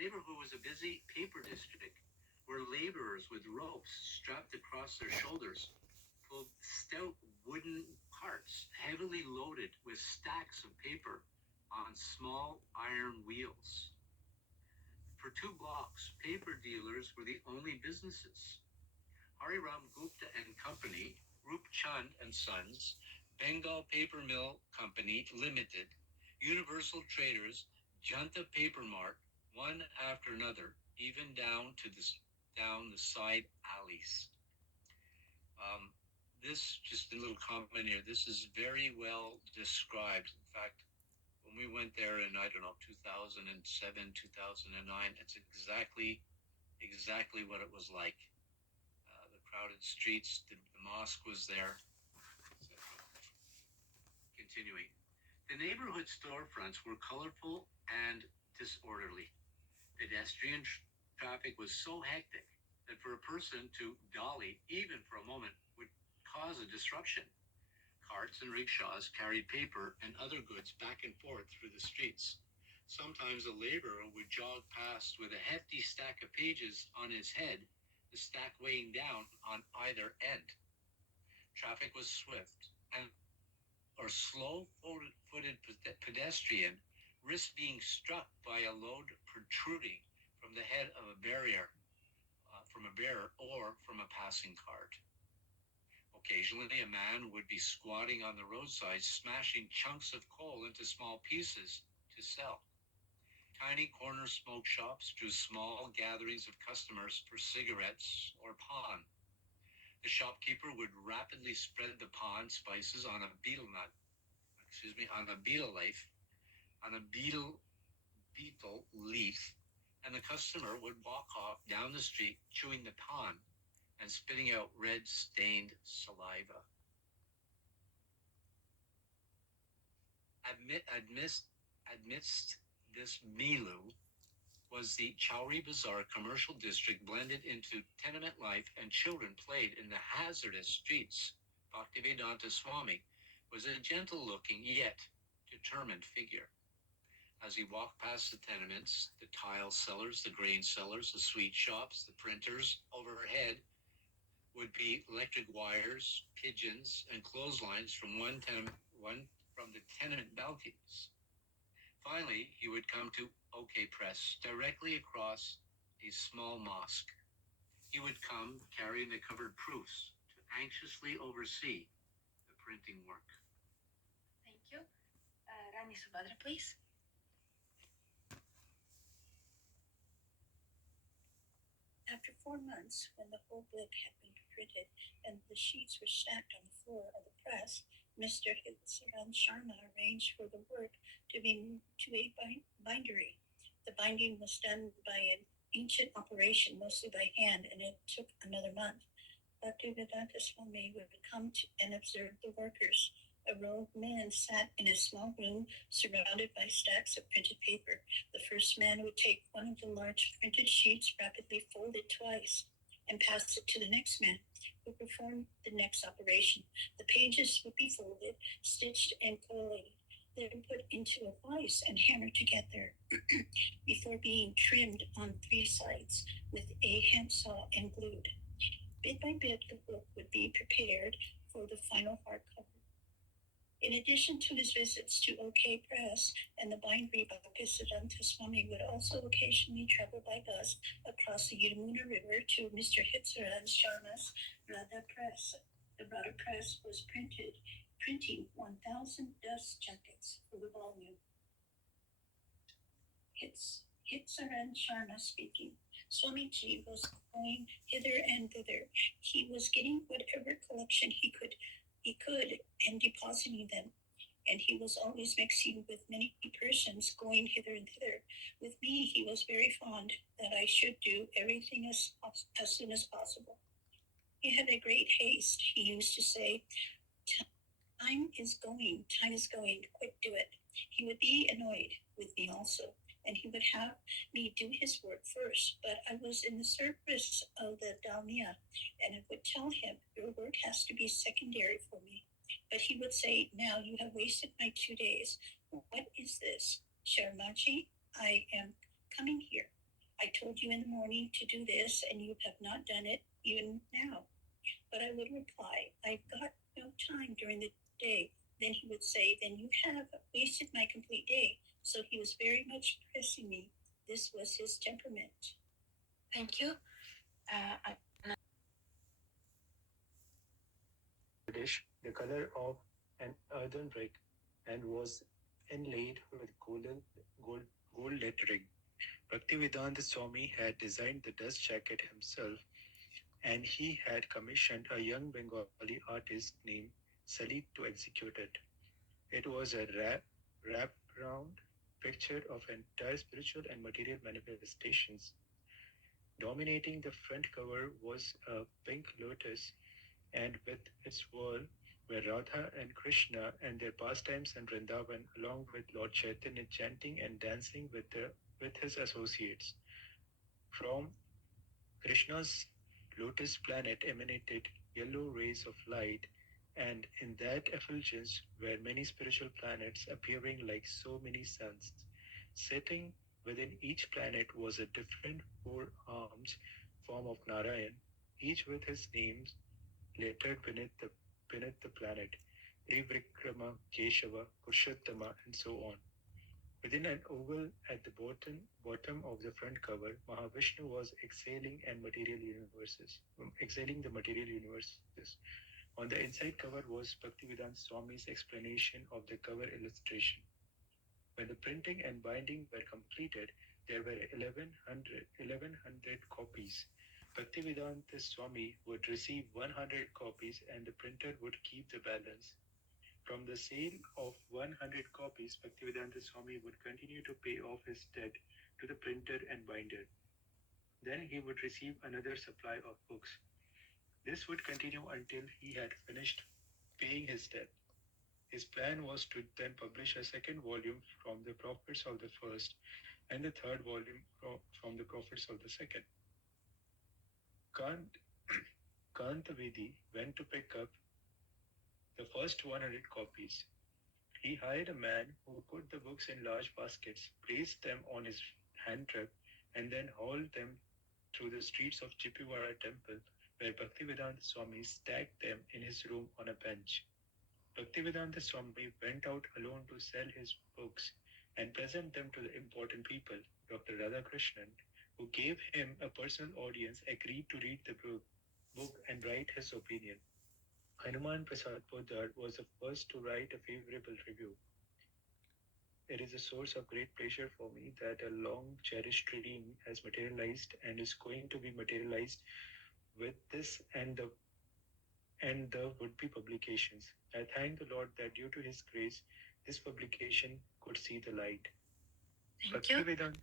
Neighborhood was a busy paper district where laborers with ropes strapped across their shoulders pulled stout wooden carts heavily loaded with stacks of paper on small iron wheels. For 2 blocks, paper dealers were the only businesses. Hariram Gupta and Company, Rup Chand and Sons, Bengal Paper Mill Company Limited, Universal Traders, Junta Paper Mart, one after another, even down the side alleys. This, just a little comment here, this is very well described. In fact, when we went there in, I don't know, 2007, 2009, it's exactly what it was like. The crowded streets, the mosque was there. Continuing. The neighborhood storefronts were colorful and disorderly. Pedestrian traffic was so hectic that for a person to dolly, even for a moment, would cause a disruption. Carts and rickshaws carried paper and other goods back and forth through the streets. Sometimes a laborer would jog past with a hefty stack of pages on his head, the stack weighing down on either end. Traffic was swift, and or slow-footed pedestrian risked being struck by a load protruding from the head of a bearer or from a passing cart. Occasionally, a man would be squatting on the roadside, smashing chunks of coal into small pieces to sell. Tiny corner smoke shops drew small gatherings of customers for cigarettes or pan. The shopkeeper would rapidly spread the pan spices on a betel leaf, and the customer would walk off down the street chewing the pan and spitting out red-stained saliva. Amidst this milieu was the Chowri Bazaar commercial district blended into tenement life, and children played in the hazardous streets. Bhaktivedanta Swami was a gentle-looking yet determined figure. As he walked past the tenements, the tile sellers, the grain sellers, the sweet shops, the printers, overhead would be electric wires, pigeons, and clotheslines from the tenement balconies. Finally, he would come to OK Press, directly across a small mosque. He would come carrying the covered proofs to anxiously oversee the printing work. Thank you. Rani Subhadra, please. After 4 months, when the whole book had been printed and the sheets were stacked on the floor of the press, Mr. Hitsaran Sharma arranged for the work to be moved to a bindery. The binding was done by an ancient operation, mostly by hand, and it took another month. Bhaktivedanta Swami would come and observe the workers. A row of men sat in a small room surrounded by stacks of printed paper. The first man would take one of the large printed sheets, rapidly fold it twice, and pass it to the next man, who performed the next operation. The pages would be folded, stitched, and collated, then put into a vise and hammered together before being trimmed on 3 sides with a handsaw and glued. Bit by bit, the book would be prepared for the final hardcover. In addition to his visits to OK Press and the bindery, Bhaktisiddhanta Swami would also occasionally travel by bus across the Yamuna River to Mr. Hitsaran Sharma's Radha Press. The Radha Press was printing 1,000 dust jackets for the volume. Hitsaran Sharma speaking. Swamiji was going hither and thither. He was getting whatever collection he could and depositing them. And he was always mixing with many persons, going hither and thither. With me, he was very fond that I should do everything as soon as possible. He had a great haste. He used to say, time is going, quick do it. He would be annoyed with me also, and he would have me do his work first, but I was in the service of the Dalmia, and I would tell him, your work has to be secondary for me. But he would say, now you have wasted my 2 days. What is this? Sharmaji, I am coming here. I told you in the morning to do this, and you have not done it even now. But I would reply, I've got no time during the day. Then he would say, then you have wasted my complete day. So he was very much pressing me. This was his temperament. Thank you. Dish the color of an earthen brick and was inlaid with gold lettering. Bhaktivedanta Swami had designed the dust jacket himself, and he had commissioned a young Bengali artist named Salit to execute it. It was a wrap round picture of entire spiritual and material manifestations. Dominating the front cover was a pink lotus, and with its whirl were Radha and Krishna and their pastimes in Vrindavan, along with Lord Chaitanya chanting and dancing with his associates. From Krishna's lotus planet emanated yellow rays of light, and in that effulgence were many spiritual planets appearing like so many suns. Sitting within each planet was a different four armed form of Narayan, each with his name lettered beneath the planet, Trivikrama, Keshava, Purushottama, and so on. Within an oval at the bottom of the front cover, Mahavishnu was exhaling the material universes. On the inside cover was Bhaktivedanta Swami's explanation of the cover illustration. When the printing and binding were completed, there were 1100 copies. Bhaktivedanta Swami would receive 100 copies and the printer would keep the balance. From the sale of 100 copies, Bhaktivedanta Swami would continue to pay off his debt to the printer and binder. Then he would receive another supply of books. This would continue until he had finished paying his debt. His plan was to then publish a second volume from the profits of the first and the third volume from the profits of the second. Kant, Kantavedi went to pick up the first 100 copies. He hired a man who put the books in large baskets, placed them on his hand truck, and then hauled them through the streets of Chippiwara temple, where Bhaktivedanta Swami stacked them in his room on a bench. Bhaktivedanta Swami went out alone to sell his books and present them to the important people. Dr. Radhakrishnan, who gave him a personal audience, agreed to read the book and write his opinion. Hanuman Prasad Poddar was the first to write a favorable review. It is a source of great pleasure for me that a long cherished dream has materialized and is going to be materialized with this and the would be publications. I thank the Lord that due to His grace, this publication could see the light. Thank you. Bhaktivedanta